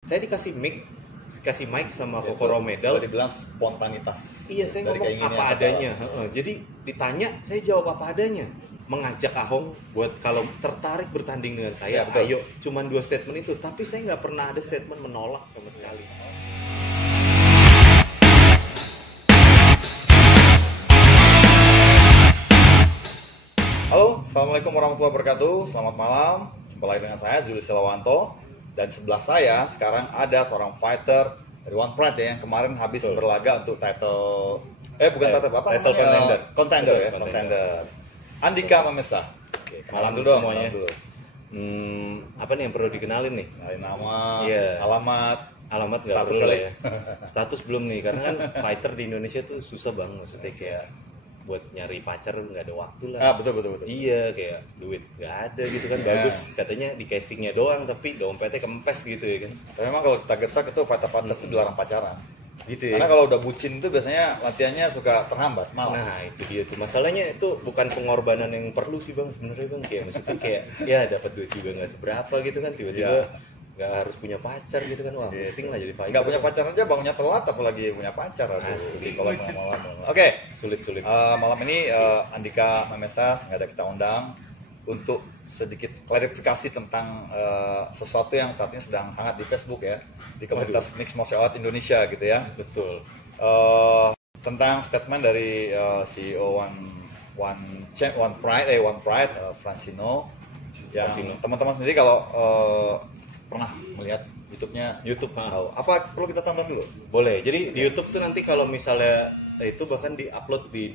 Saya dikasih mic sama Itu, Koko Romedel. boleh dibilang spontanitas. Iya, saya Dari ngomong keinginan apa yang adanya. Jadi ditanya, saya jawab apa adanya. Mengajak Ahong buat kalau tertarik bertanding dengan saya, Ya, betul. ayo. Cuman 2 statement itu, tapi saya nggak pernah ada statement menolak sama sekali. Halo, assalamualaikum warahmatullahi wabarakatuh. Selamat malam. Jumpa lagi dengan saya Julius Selawanto. Dan sebelah saya sekarang ada seorang fighter dari One Pride ya, yang kemarin habis Betul. berlaga untuk title title apa? Title namanya? contender. Contender ya, Betul, contender. Andika Mamesa. Oke, Malam dulu dong, semuanya. kenalan dulu. Apa nih yang perlu dikenalin nih? Kenalin nama, Iya. alamat, Alamat nggak Status perlu kali. lah ya. Status belum nih, karena kan fighter di Indonesia tuh susah banget, maksudnya kayak buat nyari pacar nggak ada waktu lah. betul. Iya, kayak duit nggak ada gitu kan. Ya. Bagus katanya di casingnya doang, tapi dompetnya kempes gitu ya kan. Tapi memang kalau kita gersak itu fighter-fighter itu dilarang pacaran. Gitu ya. Karena kalau udah bucin itu biasanya latihannya suka terhambat, malas. Nah itu dia tuh masalahnya, itu bukan pengorbanan yang perlu sih bang sebenarnya bang, kayak maksudnya kayak ya dapat duit juga nggak seberapa gitu kan, tiba-tiba nggak harus punya pacar gitu kan, wah pusing lah jadi fighter. Nggak punya pacar aja bangunnya telat, apalagi punya pacar. Asli. Kalau malam. Oke, sulit. malam ini Andika Mamesa sengaja kita undang untuk sedikit klarifikasi tentang sesuatu yang saat ini sedang hangat di Facebook ya, di komunitas Mixed Martial Arts Indonesia gitu ya. Betul. Tentang statement dari CEO One Pride Francino, yang Francino. teman-teman sendiri kalau pernah melihat YouTube-nya YouTube tahu. Apa perlu kita tambah dulu? boleh. Jadi di YouTube tuh nanti kalau misalnya itu bahkan di-upload di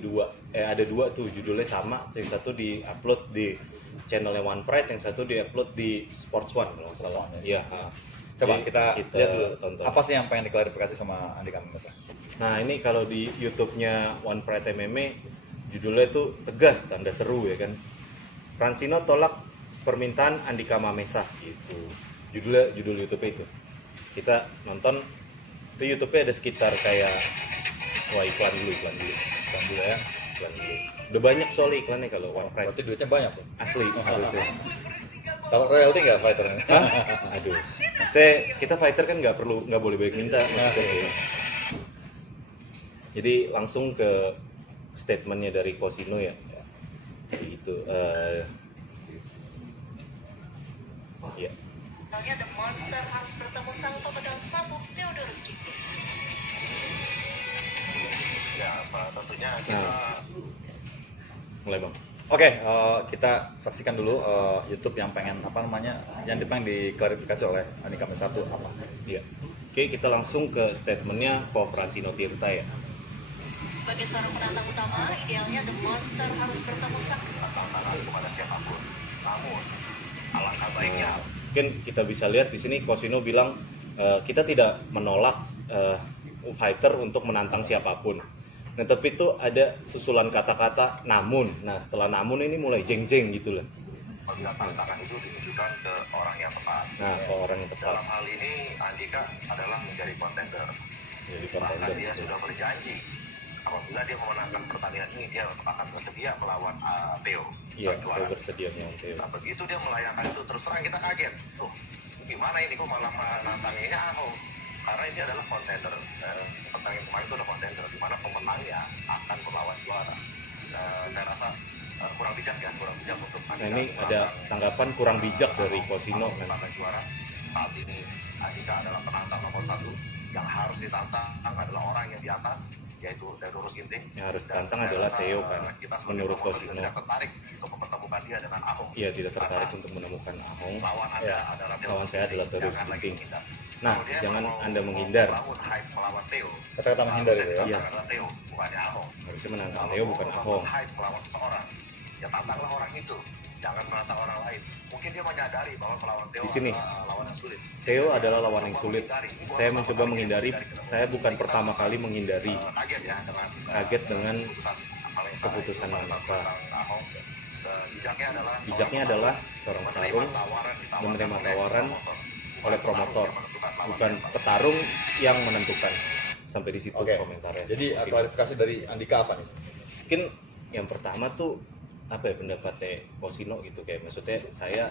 ada dua tuh judulnya sama, yang satu di-upload di channelnya One Pride, yang satu di-upload di Sports One kalau nggak salah. Iya. Coba Jadi kita lihat dulu tonton. apa sih yang pengen diklarifikasi sama Andika Mamesa. Nah ini kalau di YouTube-nya One Pride MMA judulnya itu tegas, tanda seru ya kan. Francino tolak permintaan Andika Mamesa gitu. Judul YouTube itu. Kita nonton itu YouTube-nya ada sekitar kayak iklan dulu ya. Iklan dulu. Udah banyak soal iklannya kalau One Pride. Berarti duitnya banyak tuh. Asli. Kalau royalty nggak fighternya? Aduh. Kita fighter kan nggak boleh banyak minta. Maksudnya. Jadi langsung ke statementnya dari Cosino ya. Gitu. Ya. Misalnya The Monster harus bertemu sang pemegang sabuk Theodorus Kipi. Ya, tentunya kita Mulai bang. Oke, kita saksikan dulu YouTube yang pengen yang pengen diklarifikasi oleh Andika Mamesa itu apa? Iya. Oke, kita langsung ke statementnya Ko Francino Tirta ya. Sebagai seorang penantang utama, idealnya The Monster harus bertemu sang tantangan kepada siapapun. Namun, alangkah baiknya Mungkin kita bisa lihat di sini Cosino bilang kita tidak menolak fighter untuk menantang siapapun. Nah, tapi itu ada susulan kata-kata namun. Nah, setelah namun ini mulai jeng-jeng gitu lah. apabila tantangan itu ditujukan ke orang yang tepat. Nah, ke orang yang tepat. Dalam hal ini, Andika adalah menjadi kontender. Jadi Bahkan kontender. dia sudah berjanji apabila dia memenangkan pertandingan ini, dia akan bersedia melawan Theo. Iya, sang saya juara. bersedia nyontek. Nah, begitu dia melayangkan itu, terus terang kita kaget. Tuh, gimana ini kok malah menantanginya Ahok? Karena ini adalah kontender. Pertandingan kemarin itu adalah kontender, di mana pemenangnya akan melawan juara. Saya rasa kurang bijak untuk Nah, ini ada tanggapan kurang bijak dari Cosino kan. menantang juara. Saat ini Andika adalah penantang nomor 1 yang harus ditantang adalah orang yang di atas, yaitu Theodorus Ginting. Yang harus Dan ditantang saya adalah rasa, Theo kan, kita sebagai menurut promotor Cosino. tidak tertarik untuk mempertemukan dia dengan Ahok. Iya, tidak tertarik untuk menemukan Ahong. Lawan Anda adalah Theo. Lawan saya adalah Theodorus Jangan lagi Ginting. menghindar. Nah, Kalau dia jangan mau Anda menghindar. membangun hype melawan Theo. Kata-kata menghindar itu ya. Iya. Adalah Theo, bukannya Ahok. Harusnya menantang Kalau Theo mau bukan membangun Ahong. hype melawan seseorang, ya tantanglah orang itu. Jangan menantang orang lain. Mungkin dia menyadari bahwa melawan Theo Di sini. adalah lawan yang sulit. Theo adalah lawan yang sulit. Saya mencoba menghindari. Saya bukan pertama kali menghindari. Kaget ya dengan Kaget dengan keputusan keputusan Mamesa. Bijaknya Bijaknya adalah seorang petarung menerima tawaran oleh promotor, bukan petarung yang menentukan. Sampai di situ Oke. komentarnya. Jadi Cosino. klarifikasi dari Andika apa nih? Mungkin yang pertama tuh apa ya, pendapatnya Cosino gitu, kayak maksudnya saya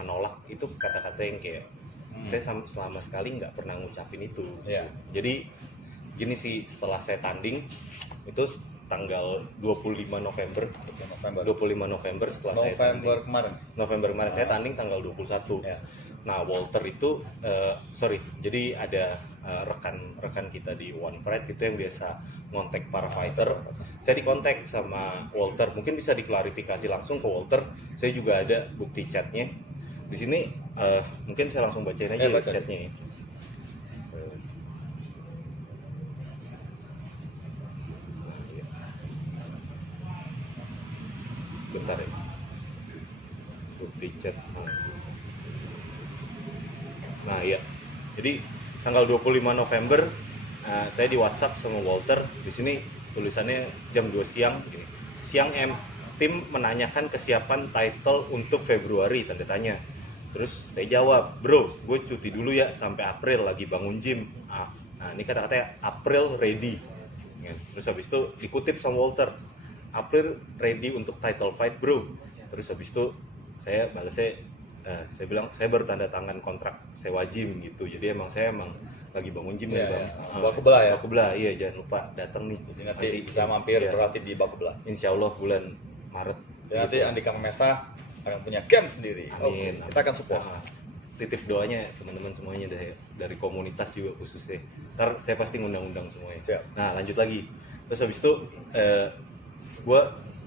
menolak itu kata-kata yang kayak Saya selama sekali nggak pernah ngucapin itu. Iya. Jadi gini sih, setelah saya tanding itu tanggal 25 November setelah saya tanding. November kemarin saya tanding tanggal 21. Ya. Nah, Walter itu jadi ada rekan kita di One Pride itu yang biasa ngontek para fighter. Saya dikontak sama Walter, mungkin bisa diklarifikasi langsung ke Walter. Saya juga ada bukti chatnya di sini. Mungkin saya langsung bacain aja chatnya. Bentar ya, bukti chat. Nah iya, jadi tanggal 25 November saya di WhatsApp sama Walter. Di sini tulisannya jam 2 siang gini. Tim menanyakan kesiapan title untuk Februari, tanda tanya. Terus saya jawab, bro, gue cuti dulu ya sampai April, lagi bangun gym. Nah ini kata-katanya April ready. Terus habis itu dikutip sama Walter, April ready untuk title fight bro. Terus habis itu saya balasnya, saya bilang saya baru tanda tangan kontrak sewa gym gitu. Jadi saya emang lagi bangun gym nih bang. Bakubelah ya. Bakubelah, iya, jangan lupa datang nih. Jadi nanti bisa mampir berarti di Bakubelah. Insya Allah bulan Maret. Jadi nanti Andika Mamesa akan punya camp sendiri. Amin. Kita akan support. Titip doanya teman-teman semuanya dari komunitas juga khususnya. Ntar saya pasti ngundang-undang semuanya. Siap. Nah lanjut lagi. Terus habis itu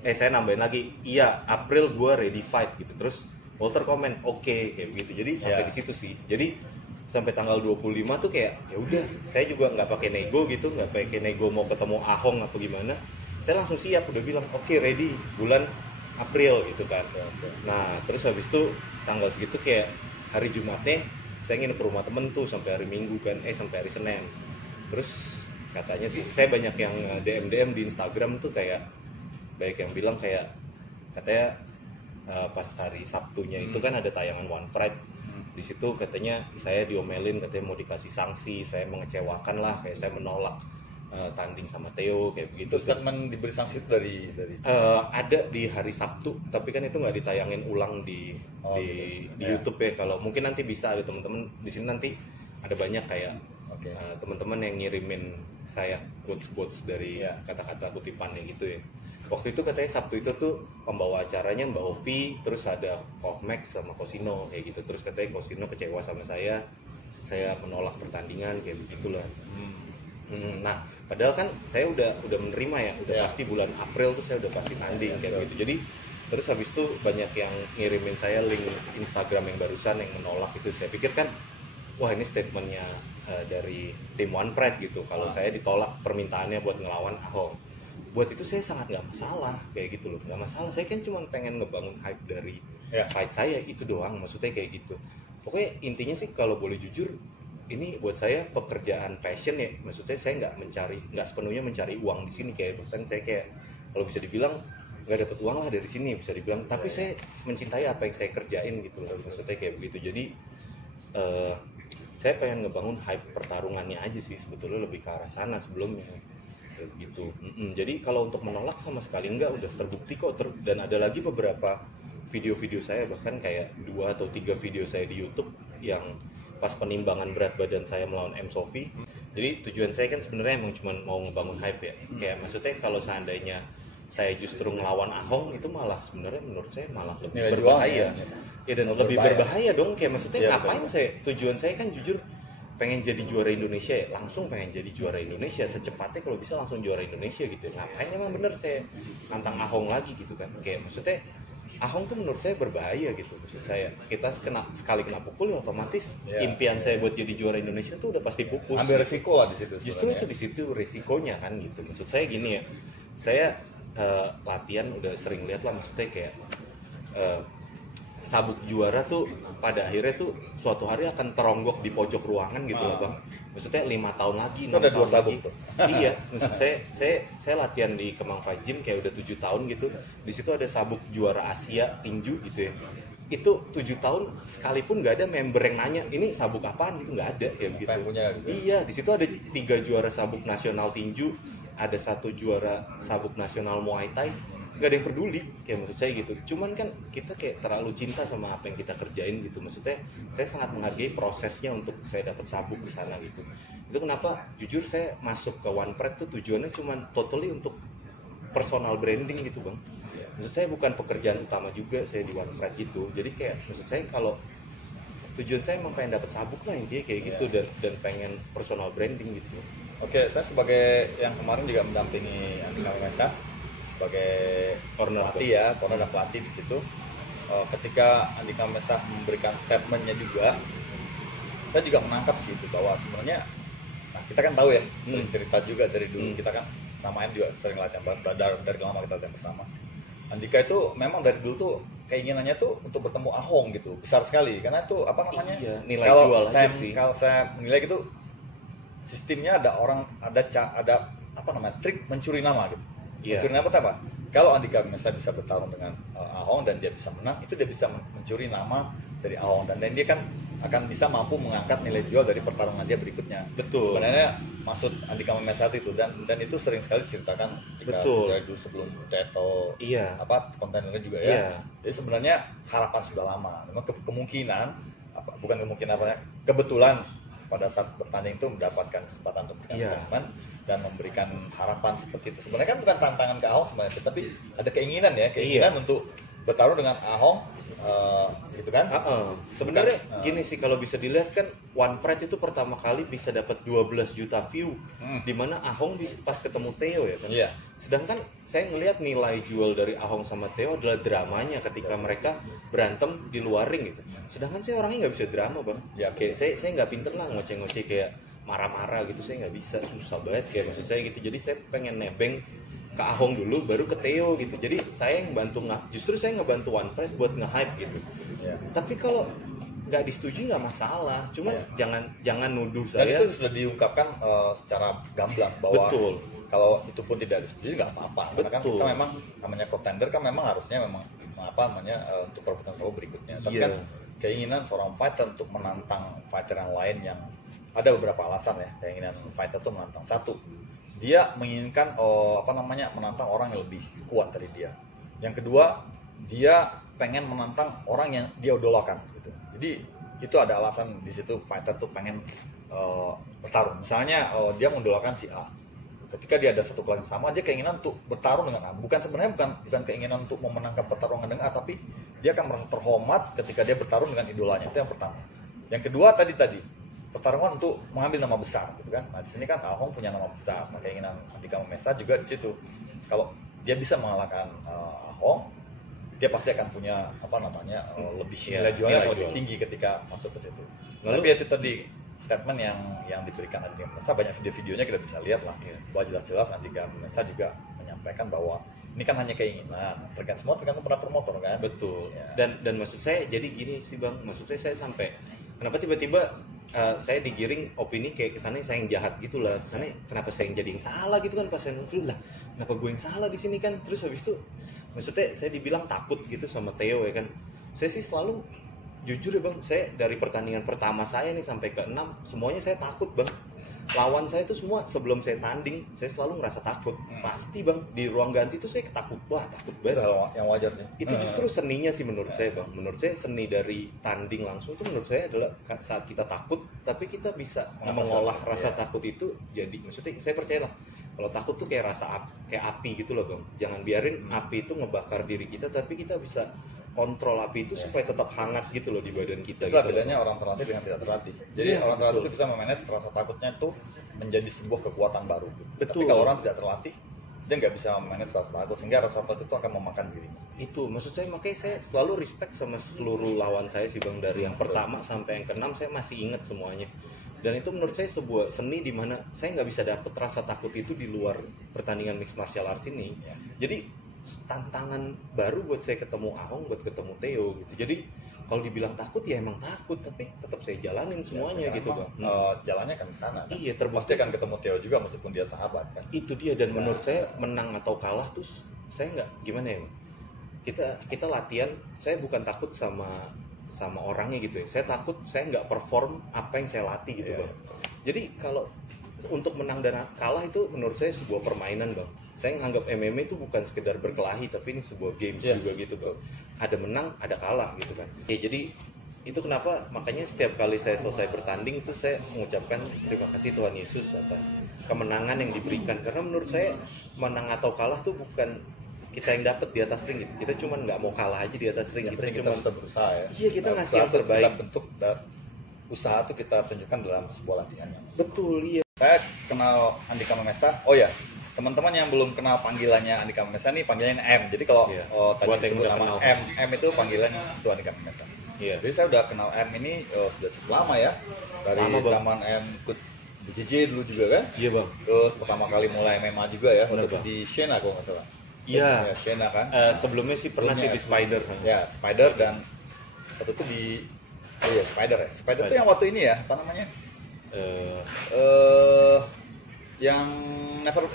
saya nambahin lagi, iya April gue ready fight gitu. Terus Walter komen oke, kayak begitu. Jadi sampai di situ sih. Jadi sampai tanggal 25 tuh kayak ya udah, saya juga nggak pakai nego gitu, nggak pakai nego mau ketemu Ahong apa gimana. Saya langsung siap, udah bilang oke, ready bulan April gitu kan. Nah terus habis itu tanggal segitu kayak hari Jumatnya saya ingin ke rumah temen tuh sampai hari Minggu kan, sampai hari Senin. Terus katanya sih saya banyak yang DM di Instagram tuh kayak banyak yang bilang kayak katanya pas hari Sabtunya itu kan ada tayangan One Pride. Di situ katanya saya diomelin, katanya mau dikasih sanksi, saya mengecewakan lah, kayak saya menolak tanding sama Theo kayak begitu. Terus statement diberi sanksi itu dari ada di hari Sabtu, tapi kan itu nggak ditayangin ulang di YouTube ya. Kalau mungkin nanti bisa ada teman-teman di sini, nanti ada banyak kayak teman-teman yang ngirimin saya quotes dari kata-kata kutipannya gitu ya. Waktu itu katanya Sabtu itu tuh pembawa acaranya Mbak Ovi, terus ada Kohmax sama Cosino kayak gitu. Terus katanya Cosino kecewa sama saya menolak pertandingan kayak begitulah. Nah, padahal kan saya udah menerima ya, pasti bulan April tuh saya udah pasti tanding kayak gitu. Jadi terus habis itu banyak yang ngirimin saya link Instagram yang barusan yang menolak itu. Saya pikir kan, wah ini statementnya dari tim One Pride gitu. Kalau saya ditolak permintaannya buat ngelawan Ahong. Buat itu saya sangat nggak masalah kayak gitu loh, nggak masalah. Saya kan cuma pengen ngebangun hype dari fight saya itu doang, maksudnya kayak gitu. Pokoknya intinya sih kalau boleh jujur, ini buat saya pekerjaan passion ya. Maksudnya saya nggak sepenuhnya mencari uang di sini, kayak bahkan saya kayak kalau bisa dibilang nggak dapat uang lah dari sini bisa dibilang. Tapi saya mencintai apa yang saya kerjain gitu loh, maksudnya kayak begitu. Jadi saya pengen ngebangun hype pertarungannya aja sih sebetulnya, lebih ke arah sana sebelumnya gitu. Jadi kalau untuk menolak sama sekali enggak, udah terbukti kok. Dan ada lagi beberapa video-video saya, bahkan kayak 2 atau 3 video saya di YouTube yang pas penimbangan berat badan saya melawan M. Sofi. Jadi tujuan saya kan sebenarnya emang cuma mau ngebangun hype ya. Kayak maksudnya kalau seandainya saya justru ngelawan Ahong, itu malah sebenarnya menurut saya malah lebih berbahaya. Ya dan lebih berbahaya dong. Kayak maksudnya ngapain tujuan saya kan jujur pengen jadi juara Indonesia ya, langsung pengen jadi juara Indonesia secepatnya, kalau bisa langsung juara Indonesia gitu. Ngapain emang bener saya nantang Ahong lagi gitu kan. Kayak maksudnya Ahong tuh menurut saya berbahaya gitu. Maksud saya kita sekali kena pukul ya otomatis impian saya buat jadi juara Indonesia tuh udah pasti pupus. Ambil resiko lah di situ. Justru itu di situ resikonya kan gitu. Maksud saya gini ya, saya latihan udah sering lihat lah, maksudnya kayak sabuk juara tuh pada akhirnya tuh suatu hari akan teronggok di pojok ruangan gitu loh bang. Maksudnya 5 tahun lagi, 6 ada tahun lagi. Iya, maksud saya latihan di Kemang Fight Gym kayak udah 7 tahun gitu. Di situ ada sabuk juara Asia tinju gitu ya. Itu 7 tahun sekalipun nggak ada member yang nanya ini sabuk apaan gitu, nggak ada kayak gitu. Iya, di situ ada 3 juara sabuk nasional tinju, ada 1 juara sabuk nasional Muay Thai. nggak ada yang peduli kayak maksud saya gitu. Cuman kan kita kayak terlalu cinta sama apa yang kita kerjain gitu. Maksudnya saya sangat menghargai prosesnya untuk saya dapat sabuk di sana gitu. Itu kenapa jujur saya masuk ke OnePride tuh tujuannya cuman totally untuk personal branding gitu bang. Maksud saya bukan pekerjaan utama juga saya di OnePride gitu. Jadi kayak maksud saya kalau tujuan saya emang pengen dapat sabuk lah intinya kayak gitu dan pengen personal branding gitu. Oke, saya sebagai yang kemarin juga mendampingi Andika Mamesa sebagai pelatih ya, corner dan pelatih di situ. Ketika Andika Mamesa memberikan statementnya juga, saya juga menangkap sih itu bahwa sebenarnya kita kan tahu ya, sering cerita juga dari dulu kita kan samain juga sering latihan bareng dari lama kita latihan bersama. Andika itu memang dari dulu tuh keinginannya tuh untuk bertemu Ahong gitu, besar sekali karena itu apa namanya? Nilai jual aja sih. Kalau saya menilai gitu sistemnya ada apa namanya? Trik mencuri nama gitu. Mencuri nama apa? Kalau Andika Mamesa bisa bertarung dengan Ahong dan dia bisa menang, itu dia bisa mencuri nama dari Ahong dan dia kan akan bisa mampu mengangkat nilai jual dari pertarungan dia berikutnya. Betul. Sebenarnya maksud Andika Mamesa itu dan itu sering sekali diceritakan ketika dari dulu sebelum Teto kontenernya juga ya. Jadi sebenarnya harapan sudah lama. Memang kebetulan pada saat bertanding itu mendapatkan kesempatan untuk bertanding dan memberikan harapan seperti itu. Sebenarnya kan bukan tantangan ke Ahong sebenarnya, tapi ada keinginan untuk bertarung dengan Ahong gitu kan. Sebenarnya gini sih kalau bisa dilihat kan OnePride itu pertama kali bisa dapat 12 juta view dimana Ahong pas ketemu Theo ya kan. Sedangkan saya ngelihat nilai jual dari Ahong sama Theo adalah dramanya ketika mereka berantem di luar ring gitu. Sedangkan saya orangnya nggak bisa drama bang. Kayak saya nggak pinter lah ngoceh-ngoceh kayak marah-marah gitu, saya nggak bisa, susah banget kayak maksud saya gitu. Jadi saya pengen nebeng ke Ahong dulu baru ke Theo gitu. Jadi saya yang justru saya ngebantu OnePride buat nge-hype gitu. Tapi kalau nggak disetujui nggak masalah, cuma jangan nuduh saya. Dan itu sudah diungkapkan secara gamblang bahwa kalau itu pun tidak disetujui nggak apa-apa. Karena kan kita memang namanya contender kan memang harusnya untuk perebutan selalu berikutnya. Tapi kan keinginan seorang fighter untuk menantang fighter yang lain yang ada beberapa alasan ya. Keinginan fighter itu menantang satu, dia menginginkan menantang orang yang lebih kuat dari dia. Yang kedua, dia pengen menantang orang yang dia idolakan gitu. Jadi itu ada alasan di situ fighter tuh pengen bertarung. Misalnya dia mengidolakan si A. Ketika dia ada satu kelas yang sama, dia keinginan untuk bertarung dengan A. Bukan keinginan untuk memenangkan pertarungan dengan A, tapi dia akan merasa terhormat ketika dia bertarung dengan idolanya. Itu yang pertama. Yang kedua tadi pertarungan untuk mengambil nama besar gitu kan. Nah, di sini kan Ahong punya nama besar. Nah, keinginan Andika Mamesa juga di situ. Kalau dia bisa mengalahkan Ahong, dia pasti akan punya lebih nilai jualnya lebih tinggi ketika masuk ke situ. Tapi itu tadi statement yang diberikan Andika Mamesa, banyak video-videonya kita bisa lihat lah. Bahwa jelas-jelas Andika Mamesa juga menyampaikan bahwa ini kan hanya keinginan, tergantung pada promotor kan. Betul. Dan maksud saya jadi gini sih bang, maksudnya saya sampai kenapa tiba-tiba saya digiring opini kayak kesannya saya yang jahat gitu lah, kesannya kenapa saya yang jadi yang salah gitu kan pas saya nonton lah, kenapa gue yang salah di sini kan. Terus habis itu maksudnya saya dibilang takut gitu sama Theo ya kan. Saya sih selalu jujur ya bang, saya dari pertandingan pertama saya nih sampai ke 6 semuanya saya takut bang. Lawan saya itu semua sebelum saya tanding saya selalu ngerasa takut. Pasti bang di ruang ganti tuh saya takut banget. Yang wajar sih. Itu justru seninya sih menurut saya bang. Menurut saya seni dari tanding langsung itu menurut saya adalah saat kita takut tapi kita bisa mengolah rasa takut itu jadi, maksudnya saya percayalah kalau takut tuh kayak kayak api gitu loh bang. Jangan biarin api itu ngebakar diri kita, tapi kita bisa kontrol api itu supaya tetap hangat gitu loh di badan kita. Itu bedanya orang terlatih dengan tidak terlatih. Jadi orang terlatih itu bisa memanage rasa takutnya itu menjadi sebuah kekuatan baru. Tapi kalau orang tidak terlatih, dia nggak bisa memanage rasa takut, sehingga rasa takut itu akan memakan diri. Itu maksud saya, makanya saya selalu respect sama seluruh lawan saya sih bang, dari yang pertama sampai yang ke-6 saya masih ingat semuanya. Dan itu menurut saya sebuah seni di mana saya nggak bisa dapet rasa takut itu di luar pertandingan mixed martial arts ini. Jadi tantangan baru buat saya ketemu Ahong, buat ketemu Theo gitu. Jadi kalau dibilang takut ya emang takut, tapi tetap saya jalanin semuanya gitu bang. Jalannya kan ke sana. Iya, terbukti akan ketemu Theo juga meskipun dia sahabat kan. Itu dia, dan menurut saya menang atau kalah tuh saya nggak gimana ya bang. Kita latihan, saya bukan takut sama orangnya gitu ya. Saya takut saya nggak perform apa yang saya latih gitu bang. Jadi kalau untuk menang dan kalah itu menurut saya sebuah permainan bang. Saya menganggap MMA itu bukan sekedar berkelahi, tapi ini sebuah games juga gitu bang. Ada menang, ada kalah gitu kan. Jadi itu kenapa makanya setiap kali saya selesai bertanding itu saya mengucapkan terima kasih Tuhan Yesus atas kemenangan yang diberikan, karena menurut saya menang atau kalah tuh bukan kita yang dapat di atas ring gitu. Kita cuma nggak mau kalah aja di atas ring, kita cuma sudah berusaha ya. Iya, kita ngasih yang terbaik. Kita bentuk dan usaha itu kita tunjukkan dalam sebuah latihan. Betul, iya. Saya kenal Andika Mamesa. Oh ya, teman-teman yang belum kenal panggilannya Andika Mamesa nih panggilannya M. Jadi kalau tadi disebut nama M itu panggilan itu Andika Mamesa. Iya. Jadi saya udah kenal M ini sudah cukup lama ya. Dari zaman M ikut BJJ dulu juga kan? Iya bang. Terus pertama kali mulai MMA juga ya, waktu itu di Shena kalau nggak salah. Iya. Ya, Shena kan. Sebelumnya sih pernah sih di Spider. Ya Spider, dan waktu itu di Spider ya. Spider itu yang waktu ini ya, apa namanya? Yang never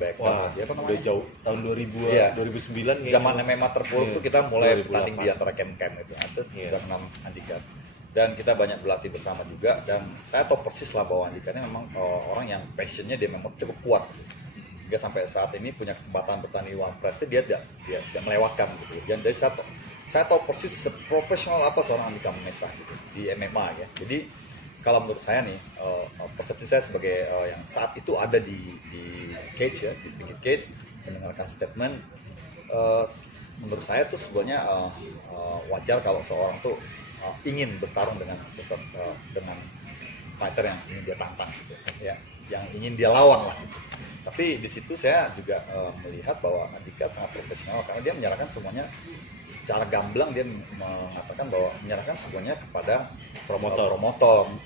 back. Wah, apa namanya? udah jauh tahun 2000 Iya. 2009 kayaknya. Zaman MMA terpuruk tuh kita mulai 2008. bertanding di antara camp-camp itu. Terus juga kenal Andika. Dan kita banyak berlatih bersama juga, dan saya tahu persis lah bahwa Andika ini memang orang yang passionnya dia memang cukup kuat. Hingga sampai saat ini punya kesempatan bertanding di One Pride, dia tidak melewatkan gitu. Dan dari saya tahu persis seprofesional apa seorang Andika Mamesa gitu di MMA ya. Jadi kalau menurut saya nih, persepsi saya sebagai yang saat itu ada di cage ya, di pinggir cage, mendengarkan statement, menurut saya tuh sebenarnya wajar kalau seorang tuh ingin bertarung dengan dengan fighter yang ingin dia tantang gitu ya, yang ingin dia lawan lah gitu. Tapi di situ saya juga melihat bahwa Andika sangat profesional, karena dia menyerahkan semuanya secara gamblang. Dia mengatakan bahwa menyerahkan semuanya kepada promotor,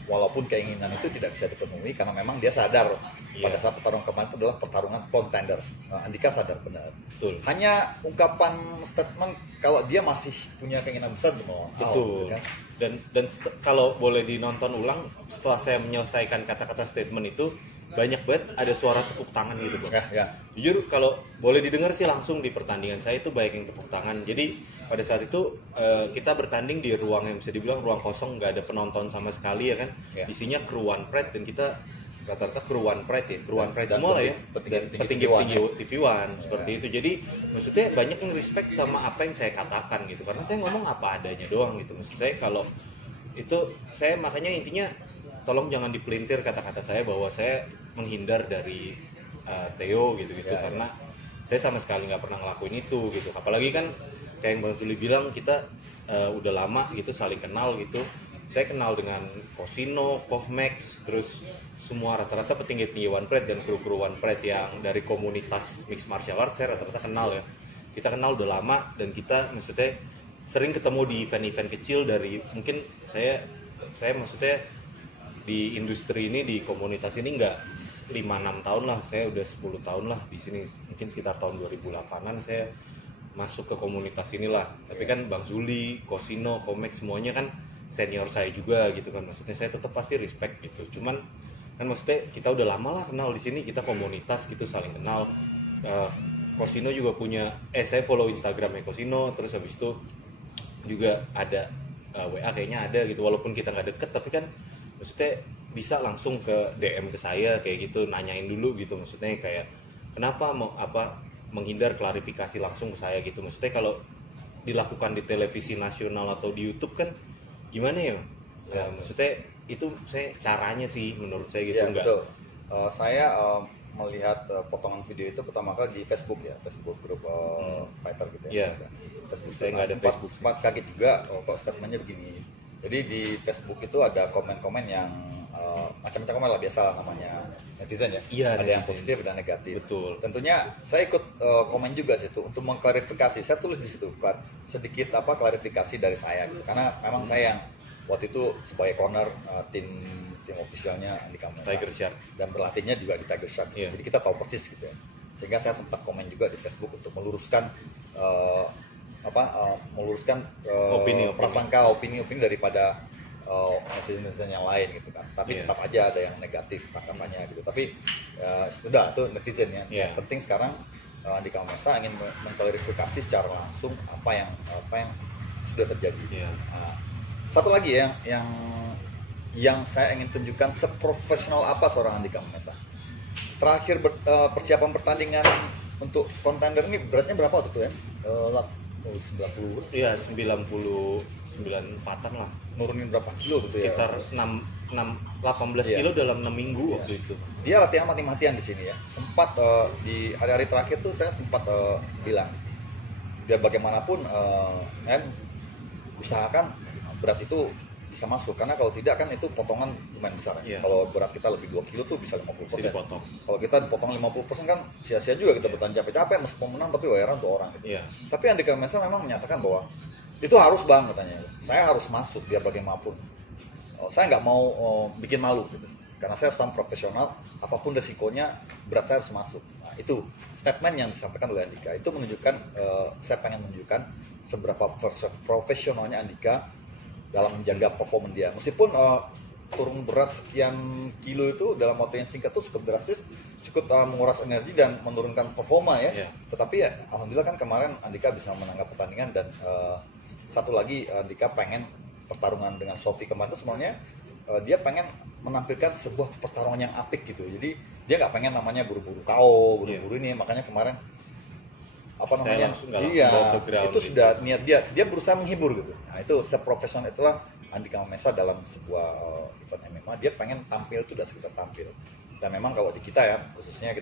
walaupun keinginan itu tidak bisa dipenuhi, karena memang dia sadar pada saat pertarungan kemarin itu adalah pertarungan contender. Andika sadar benar. Betul. Hanya ungkapan statement kalau dia masih punya keinginan besar untuk melawan. Betul. Kan? Dan kalau boleh dinonton ulang setelah saya menyelesaikan kata-kata statement itu, banyak banget ada suara tepuk tangan gitu bang. Ya. Jujur kalau boleh didengar sih langsung di pertandingan saya itu banyak yang tepuk tangan. Jadi pada saat itu kita bertanding di ruang yang bisa dibilang ruang kosong, nggak ada penonton sama sekali ya kan. Isinya kru One Pride, dan kita rata-rata kru One Pride ya, kru One Pride semua lah ya, petinggi TV One seperti itu. Jadi maksudnya banyak yang respect sama apa yang saya katakan gitu, karena saya ngomong apa adanya doang gitu. Maksud saya kalau itu saya makanya intinya tolong jangan dipelintir kata-kata saya bahwa saya menghindar dari Theo gitu-gitu, karena saya sama sekali nggak pernah ngelakuin itu gitu. Apalagi kan kayak yang Bang Zuli bilang, kita udah lama gitu saling kenal gitu. Saya kenal dengan Cosino, Kohmax, terus semua rata-rata petinggi-petinggi One Pride dan kru-kru One Pride yang dari komunitas mixed martial arts saya rata-rata kenal ya. Kita kenal udah lama, dan kita maksudnya sering ketemu di event-event kecil. Dari mungkin saya maksudnya di industri ini, di komunitas ini nggak 5-6 tahun lah, saya udah 10 tahun lah di sini. Mungkin sekitar tahun 2008an saya masuk ke komunitas inilah. Tapi kan Bang Zuli, Cosino, Komek semuanya kan senior saya juga gitu kan. Maksudnya saya tetap pasti respect gitu. Cuman kan maksudnya kita udah lama lah kenal di sini, kita komunitas gitu, saling kenal. Cosino juga punya, saya follow Instagramnya Cosino, terus habis itu juga ada WA kayaknya ada gitu, walaupun kita nggak deket, tapi kan maksudnya bisa langsung ke DM ke saya kayak gitu, nanyain dulu gitu. Maksudnya kayak kenapa mau menghindar klarifikasi langsung ke saya gitu. Maksudnya kalau dilakukan di televisi nasional atau di YouTube kan gimana ya? Maksudnya itu saya caranya sih menurut saya gitu. Enggak. Betul. Saya melihat potongan video itu pertama kali di Facebook ya, Facebook grup fighter gitu ya. Facebook saya nggak ada Facebook. Sempat kaget juga kok statementnya begini. Jadi di Facebook itu ada komen-komen yang macam-macam komen lah, biasa namanya netizen ya. Iya, ada netizen. yang positif dan negatif. Betul. Tentunya saya ikut komen juga situ untuk mengklarifikasi. Saya tulis di situ kan sedikit klarifikasi dari saya gitu. Karena memang saya yang waktu itu sebagai corner tim officialnya Andika Mamesa, Tiger Shark, dan berlatihnya juga di Tiger Shark. Jadi kita tahu persis gitu ya. Sehingga saya sempat komen juga di Facebook untuk meluruskan meluruskan prasangka opini daripada netizen yang lain gitu kan. Tapi tetap aja ada yang negatif tanggapannya gitu. Tapi sudah itu netizen ya. Yang penting sekarang Andika Mamesa ingin mengklarifikasi secara langsung apa yang sudah terjadi. Satu lagi yang yang saya ingin tunjukkan seprofesional apa seorang Andika Mamesa. Terakhir persiapan pertandingan untuk kontender ini beratnya berapa waktu itu ya? 90. Iya, 94-an lah. Nurunin berapa kilo gitu ya? Sekitar 18 Iya. kilo dalam 6 minggu Iya. waktu itu. Dia latihan mati-matian di sini ya. Sempat di hari-hari terakhir tuh saya sempat bilang biar bagaimanapun usahakan berat itu bisa masuk, karena kalau tidak kan itu potongan lumayan besar ya. Iya. Kalau berat kita lebih 2 kilo tuh bisa 50%. Bisa dipotong. Kalau kita dipotong 50% kan sia-sia juga kita bertahan capek-capek meskipun menang, tapi wajar untuk orang gitu. Iya. Tapi Andika Mamesa memang menyatakan bahwa itu harus bang katanya, saya harus masuk biar bagaimanapun. Saya nggak mau bikin malu gitu, karena saya seorang profesional, apapun resikonya berat saya harus masuk. Nah, itu statement yang disampaikan oleh Andika. Itu menunjukkan, saya pengen menunjukkan seberapa profesionalnya Andika dalam menjaga performa dia. Meskipun turun berat sekian kilo itu dalam waktu yang singkat itu cukup drastis, cukup menguras energi dan menurunkan performa ya. Iya. Tetapi ya alhamdulillah kan kemarin Andika bisa menangkap pertandingan, dan satu lagi Andika pengen pertarungan dengan Sophie kemarin itu sebenarnya dia pengen menampilkan sebuah pertarungan yang apik gitu. Jadi dia nggak pengen namanya buru-buru KO, buru-buru ini. Makanya kemarin apa Saya namanya? nggak langsung Iya, bawa ke ground itu gitu. sudah niat dia berusaha menghibur gitu. Nah, itu seprofesional itulah Andika Mamesa dalam sebuah event MMA. Dia pengen tampil itu udah sekedar tampil. Dan memang kalau di kita ya, khususnya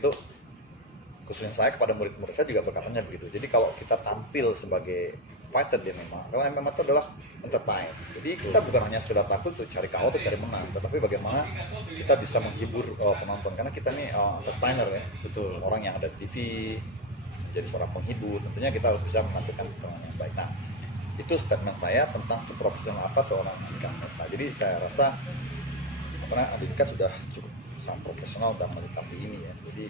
saya kepada murid-murid saya juga berkatanya begitu. Jadi kalau kita tampil sebagai fighter di MMA, karena MMA itu adalah entertain. Jadi kita bukan hanya sekedar tampil untuk cari KO atau cari menang, tetapi bagaimana kita bisa menghibur penonton, karena kita nih entertainer ya. Betul. Orang yang ada di TV, jadi seorang penghibur, tentunya kita harus bisa menampilkan pertandingan yang baik. Nah, itu statement saya tentang seprofesional apa seorang Andika Mamesa. Jadi saya rasa karena Andika sudah cukup sangat profesional dalam melengkapi ini ya. Jadi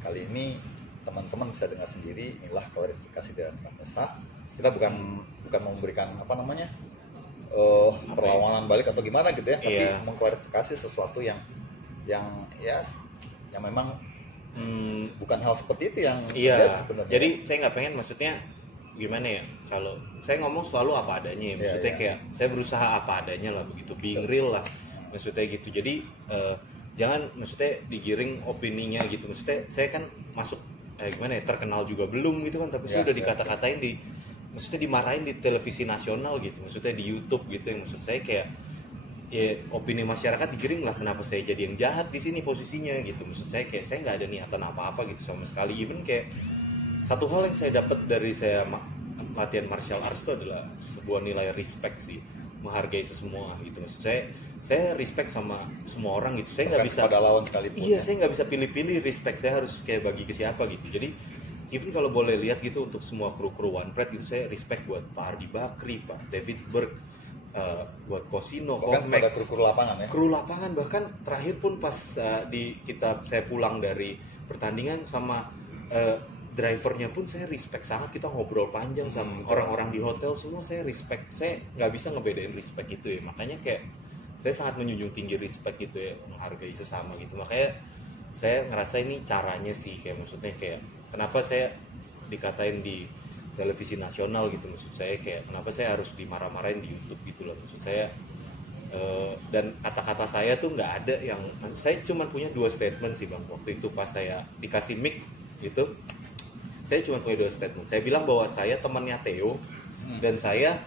kali ini teman-teman bisa dengar sendiri, inilah klarifikasi dari Andika Mamesa. Kita bukan memberikan apa namanya perlawanan balik atau gimana gitu ya, tapi Iya. mengklarifikasi sesuatu yang memang bukan hal seperti itu yang Iya. terjadi sebenarnya. Jadi saya nggak pengen, maksudnya gimana ya? Kalau saya ngomong selalu apa adanya ya. Maksudnya Iya. kayak saya berusaha apa adanya lah begitu, being real lah. Maksudnya gitu. Jadi jangan maksudnya digiring opininya gitu. Maksudnya saya kan masuk gimana ya, terkenal juga belum gitu kan, tapi saya Yes, udah yes. dikata-katain maksudnya dimarahin di televisi nasional gitu. Maksudnya di YouTube gitu, yang maksud saya kayak ya opini masyarakat digiring lah, kenapa saya jadi yang jahat di sini posisinya gitu. Maksud saya kayak saya nggak ada niatan apa-apa gitu sama sekali. Even kayak satu hal yang saya dapat dari saya latihan martial arts itu adalah sebuah nilai respect sih, menghargai sesemua gitu. Maksud saya respect sama semua orang gitu. Saya nggak bisa pada lawan sekalipun. iya, ya. saya nggak bisa pilih-pilih respect. Saya harus kayak bagi ke siapa gitu. Jadi even kalau boleh lihat gitu, untuk semua kru One Pride gitu, saya respect buat Pak Ardi Bakri, Pak David Berg, buat Cosino, Bahkan pada Komex, kru lapangan ya. kru lapangan. Bahkan terakhir pun pas saya pulang dari pertandingan sama drivernya pun saya respect sangat. Kita ngobrol panjang sama orang-orang di hotel, semua saya respect. Saya nggak bisa ngebedain respect itu ya. Makanya kayak saya sangat menjunjung tinggi respect gitu ya, menghargai sesama gitu. Makanya saya ngerasa ini caranya sih, kayak maksudnya kayak kenapa saya dikatain di televisi nasional gitu. Maksud saya kayak kenapa saya harus dimarah-marahin di YouTube gitu loh. Maksud saya dan kata-kata saya tuh nggak ada yang, saya cuma punya 2 statement sih bang. Waktu itu pas saya dikasih mic gitu, saya cuma punya 2 statement. Saya bilang bahwa saya temannya Theo dan saya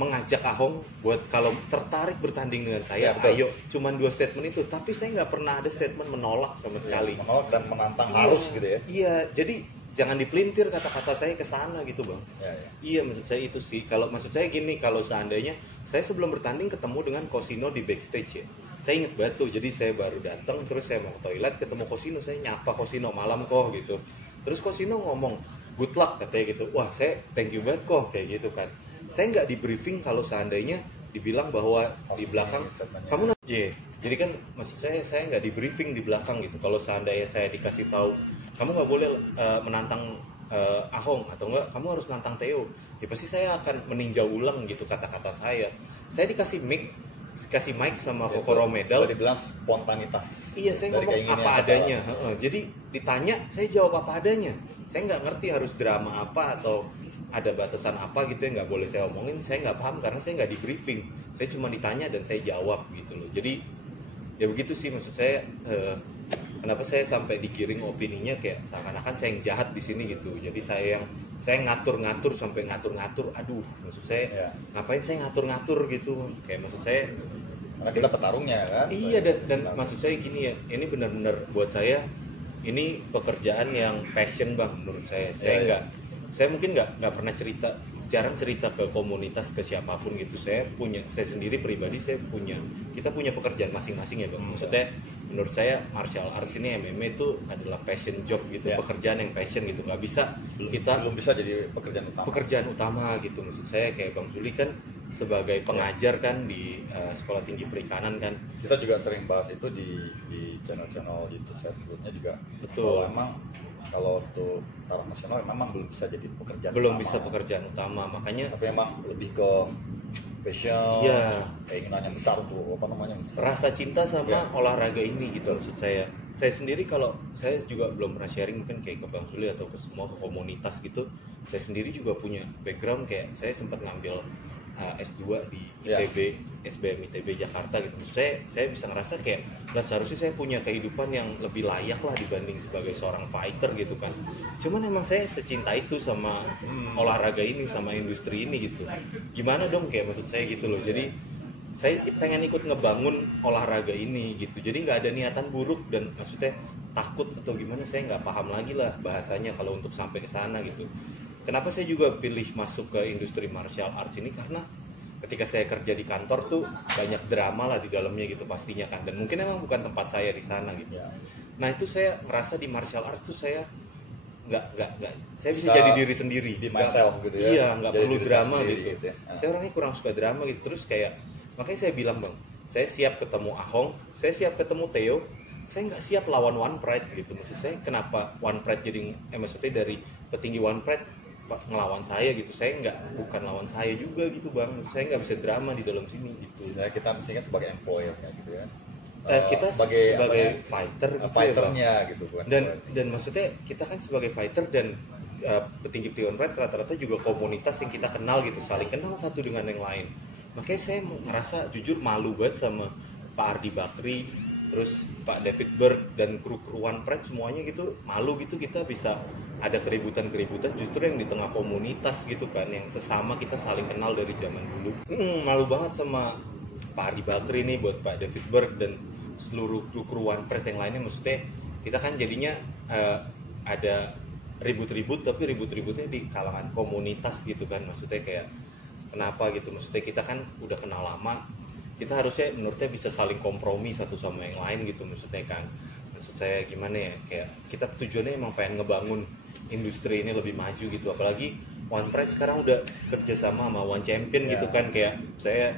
mengajak Ahong buat kalau tertarik bertanding dengan saya, Ya, betul. ayo. Cuman 2 statement itu, tapi saya nggak pernah ada statement menolak sama sekali. Menolak dan menantang Iya, harus gitu ya. Iya, jadi jangan dipelintir kata-kata saya ke sana gitu bang. Ya. Iya, maksud saya itu sih. Kalau maksud saya gini, kalau seandainya saya sebelum bertanding ketemu dengan Cosino di backstage ya, saya inget banget tuh. Jadi saya baru datang, terus saya mau ke toilet, ketemu Cosino, saya nyapa Cosino, malam kok gitu. Terus Cosino ngomong good luck katanya gitu. Wah, saya thank you banget kok kayak gitu kan. Saya nggak di briefing kalau seandainya dibilang bahwa di belakang kamu jadi kan maksud saya nggak di briefing di belakang gitu. Kalau seandainya saya dikasih tahu kamu nggak boleh menantang Ahong atau enggak, kamu harus nantang Theo, ya pasti saya akan meninjau ulang gitu kata-kata saya. Saya dikasih mic sama Kokoro Medal. Dibilang spontanitas. Iya, saya Dari ngomong keinginan apa yang adanya. Jadi ditanya, saya jawab apa adanya. Saya nggak ngerti harus drama apa atau ada batasan apa gitu yang nggak boleh saya omongin. Saya nggak paham karena saya nggak di briefing. saya cuma ditanya dan saya jawab gitu loh. Jadi ya begitu sih, maksud saya kenapa saya sampai digiring opininya kayak seakan-akan saya yang jahat di sini gitu. Jadi saya ngatur-ngatur sampai ngatur-ngatur, aduh maksud saya ngapain saya ngatur-ngatur gitu, kayak maksud saya karena kita petarungnya kan. Iya, dan maksud saya gini ya, ini benar-benar buat saya ini pekerjaan yang passion bang menurut saya. Saya mungkin nggak pernah jarang cerita ke komunitas, ke siapapun gitu. Saya sendiri pribadi kita punya pekerjaan masing-masing ya bang. Maksudnya menurut saya martial arts ini MMA itu adalah passion job gitu, pekerjaan yang passion gitu. Nggak bisa belum bisa jadi pekerjaan utama gitu. Maksud saya kayak Bang Suli kan sebagai pengajar kan di sekolah tinggi perikanan kan, kita juga sering bahas itu di channel-channel YouTube saya sebutnya juga. Betul. Kalau untuk taraf nasional memang belum bisa jadi pekerjaan utama, makanya tapi memang lebih ke passion, keinginannya besar untuk rasa cinta sama olahraga ini gitu. Maksud saya sendiri, kalau saya juga belum pernah sharing mungkin kayak ke Bang Suli atau ke semua ke komunitas gitu, saya sendiri juga punya background kayak saya sempat ngambil S2 di ITB, SBM ITB Jakarta gitu. Maksud saya bisa ngerasa kayak seharusnya saya punya kehidupan yang lebih layak lah dibanding sebagai seorang fighter gitu kan. Cuman emang saya secinta itu sama olahraga ini, sama industri ini gitu. Gimana dong, kayak maksud saya gitu loh. Jadi saya pengen ikut ngebangun olahraga ini gitu. Jadi nggak ada niatan buruk, dan maksudnya takut atau gimana saya nggak paham lagi lah bahasanya kalau untuk sampai ke sana gitu. Kenapa saya juga pilih masuk ke industri martial arts ini, karena ketika saya kerja di kantor tuh banyak drama lah di dalamnya gitu pastinya kan, dan mungkin emang bukan tempat saya di sana gitu. Nah itu saya ngerasa di martial arts tuh saya nggak saya bisa jadi diri sendiri di myself gitu ya. Iya, nggak perlu drama sendiri, gitu. ya. Saya orangnya kurang suka drama gitu. Terus kayak makanya saya bilang bang, saya siap ketemu Ahong, saya siap ketemu Theo, saya nggak siap lawan One Pride gitu. Maksud saya kenapa One Pride jadi maksudnya dari petinggi One Pride ngelawan saya gitu. Saya bukan lawan saya juga gitu bang. Saya nggak bisa drama di dalam sini gitu. Sebenarnya kita mestinya sebagai employer kayak gitu ya. Kita sebagai fighter gitu fighternya ya, gitu kan. Dan maksudnya kita kan sebagai fighter dan petinggi One Pride rata-rata juga komunitas yang kita kenal gitu, saling kenal satu dengan yang lain. Makanya saya ngerasa jujur malu banget sama Pak Ardi Bakri, terus Pak David Berg dan kru-kru One Pride semuanya gitu, malu gitu kita bisa ada keributan justru yang di tengah komunitas gitu kan, yang sesama kita saling kenal dari zaman dulu. Malu banget sama Pak Ardi Bakri nih, buat Pak David Berg dan seluruh kru One Pride yang lainnya. Maksudnya kita kan jadinya ada ribut-ribut, tapi ribut-ributnya di kalangan komunitas gitu kan. Maksudnya kayak kenapa gitu, maksudnya kita kan udah kenal lama, kita harusnya menurutnya bisa saling kompromi satu sama yang lain gitu. Maksudnya kan, maksud saya gimana ya, kayak kita tujuannya emang pengen ngebangun industri ini lebih maju gitu. Apalagi One Pride sekarang udah kerjasama sama One Champion gitu kan. Kayak saya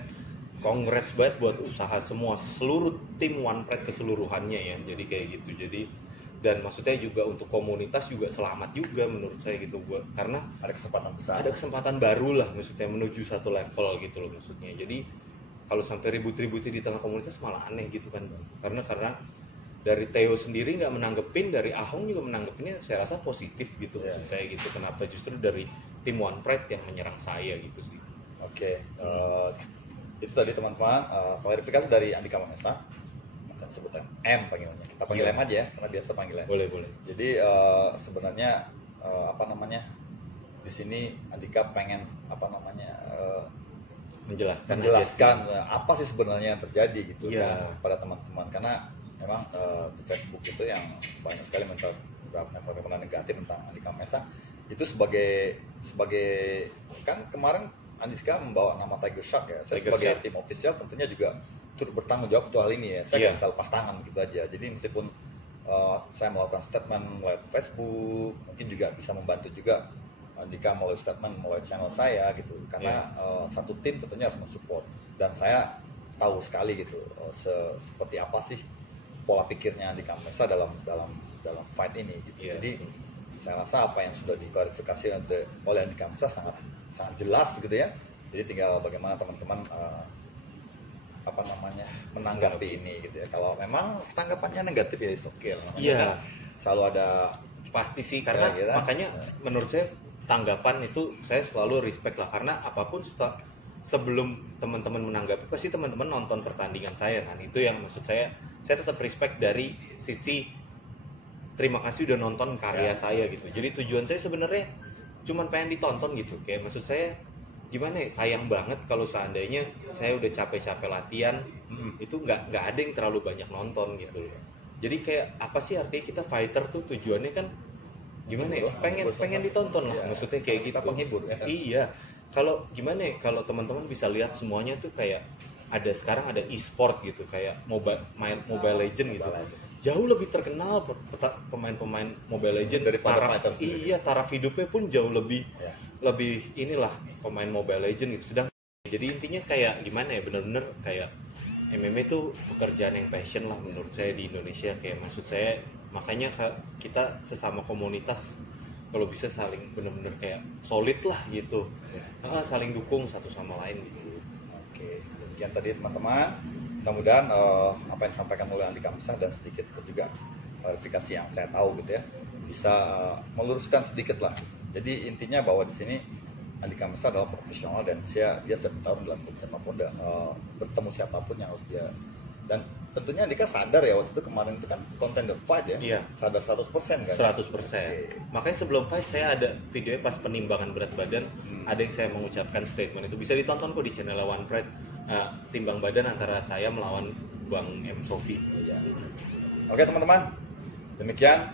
congrats banget buat usaha seluruh tim One Pride keseluruhannya ya. Jadi kayak gitu. Jadi dan maksudnya juga untuk komunitas juga selamat juga menurut saya gitu, buat karena ada kesempatan besar, ada kesempatan baru lah maksudnya menuju satu level gitu loh maksudnya. Jadi kalau sampai ribut-ributnya di tengah komunitas malah aneh gitu kan bang. Karena dari Theo sendiri nggak menanggepin, dari Ahong juga menanggepinnya saya rasa positif gitu maksud saya gitu. Kenapa justru dari tim One Pride yang menyerang saya gitu sih. Oke. Itu tadi teman-teman klarifikasi dari Andika Mamesa, sebutan M panggilannya, kita panggil M aja ya karena biasa panggilan. Boleh. Jadi sebenarnya di sini Andika pengen menjelaskan apa sih sebenarnya yang terjadi gitu pada teman-teman, karena memang di Facebook itu yang banyak sekali komentar negatif tentang Andika Mamesa itu sebagai kan kemarin Andika membawa nama Tiger Shark ya. Saya sebagai tim official tentunya juga turut bertanggung jawab untuk hal ini ya. Saya nggak bisa lepas tangan gitu aja. Jadi meskipun saya melakukan statement melalui Facebook, mungkin juga bisa membantu juga Andika melalui statement melalui channel saya gitu. Karena satu tim tentunya harus mensupport, dan saya tahu sekali gitu seperti apa sih pola pikirnya Andika Mamesa dalam fight ini gitu. Jadi saya rasa apa yang sudah diklarifikasi oleh Andika Mamesa sangat jelas gitu ya. Jadi tinggal bagaimana teman-teman menanggapi ini gitu ya. Kalau memang tanggapannya negatif ya oke lah. Iya. Selalu ada pasti sih, karena makanya menurut saya tanggapan itu saya selalu respect lah, karena apapun sebelum teman-teman menanggapi pasti teman-teman nonton pertandingan saya kan. Itu yang maksud saya tetap respect dari sisi terima kasih udah nonton karya saya gitu. Jadi tujuan saya sebenarnya cuman pengen ditonton gitu. Kayak maksud saya gimana ya, sayang banget kalau seandainya saya udah capek-capek latihan itu nggak ada yang terlalu banyak nonton gitu loh. Jadi kayak apa sih artinya kita fighter tuh tujuannya kan gimana ya, pengen ditonton lah, maksudnya kayak gitu. Penghibur ya. Iya, kalau gimana ya, kalau teman-teman bisa lihat semuanya tuh kayak ada sekarang ada e-sport gitu, kayak Mobile Legend gitu, jauh lebih terkenal pemain-pemain Mobile Legend daripada fighter. Iya, taraf hidupnya pun jauh lebih inilah pemain Mobile Legend gitu. Sedang jadi intinya kayak gimana ya, bener-bener kayak MMA itu pekerjaan yang passion lah menurut saya di Indonesia. Kayak maksud saya makanya kita sesama komunitas kalau bisa saling bener-bener kayak solid lah gitu, saling dukung satu sama lain gitu. Oke, demikian tadi teman-teman. Mudah-mudahan apa yang disampaikan oleh Andika Mamesah dan sedikit juga klarifikasi yang saya tahu gitu ya bisa meluruskan sedikit lah. Jadi intinya bahwa di sini Andika Mamesah adalah profesional dan dia sudah bertahun dalam siapapun bertemu siapapun yang harus dia, dan tentunya Andika sadar ya waktu itu kemarin itu kan contender fight ya. Iya. Sadar 100% kan? 100%. Oke. Makanya sebelum fight saya ada videonya pas penimbangan berat badan, ada yang saya mengucapkan statement itu bisa ditonton kok di channel One Pride, timbang badan antara saya melawan Bang M Sofi. Ya. Oke teman-teman, demikian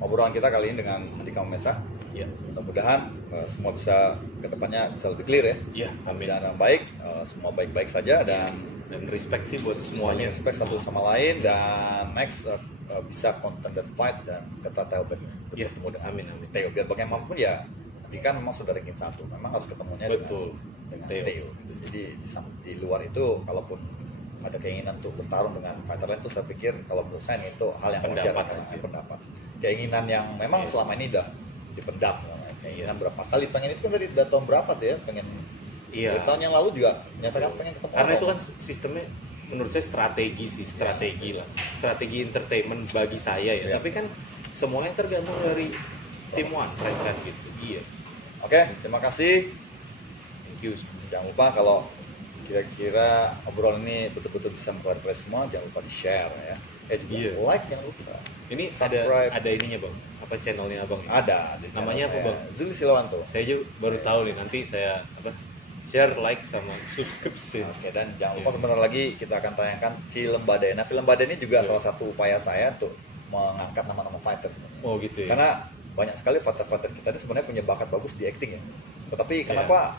obrolan kita kali ini dengan Andika Mamesah. Ya. Mudah-mudahan semua bisa kedepannya bisa lebih clear ya. Iya, amin. Dan yang baik, semua baik-baik saja dan respect sih buat semuanya. respect satu sama lain dan next bisa contender fight dan kita tahu Iya, bertemu dengan amin. Theo. Biar bagaimanapun ya, dia kan memang sudah ranking 1, memang harus ketemunya Betul. dengan Theo. Theo. Jadi di luar itu kalaupun ada keinginan untuk bertarung dengan fighter lain, itu saya pikir kalau menurut saya itu hal yang Pendapat wajar, aja. pendapat. Keinginan yang memang Iya. selama ini udah dipendam. Keinginan berapa kali pengen itu kan dari tahun berapa tuh ya, pengen Iya. tahun yang lalu juga nyatakan pengen ketemu. Karena itu kan sistemnya menurut saya strategi lah, strategi entertainment bagi saya ya. Iya. Tapi kan semuanya tergantung dari tim One Pride kan gitu. Iya. Oke, terima kasih. Thank you. Jangan lupa kalau kira-kira obrolan ini betul-betul bisa mengklarifikasi semua, jangan lupa di-share ya. Juga Iya. like, jangan lupa. Ini Subscribe. ada ininya Bang. Apa channelnya Abang? Ada. di channel Namanya apa, saya, Bang? Zuli Silawanto. Saya juga baru tahu nih, nanti saya share, like sama subscribe. Oke, dan jangan lupa Iya. sebentar lagi kita akan tayangkan film Badai. Nah, film Badai ini juga Iya. salah satu upaya saya untuk mengangkat nama-nama fighter sebenarnya. Oh gitu ya. Karena banyak sekali fighter-fighter kita ini sebenarnya punya bakat bagus di acting ya. Tetapi kenapa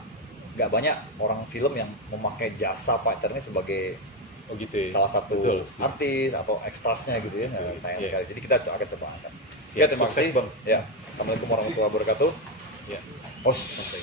nggak banyak orang film yang memakai jasa fighter ini sebagai Oh gitu ya. salah satu Betul. artis atau ekstrasnya gitu ya. Nah, Betul, sayang iya. sekali. Jadi kita akan coba angkat. Siap, Ya, terima sukses, kasih Bang. Ya, assalamualaikum warahmatullahi wabarakatuh. Ya. Os. Sampai.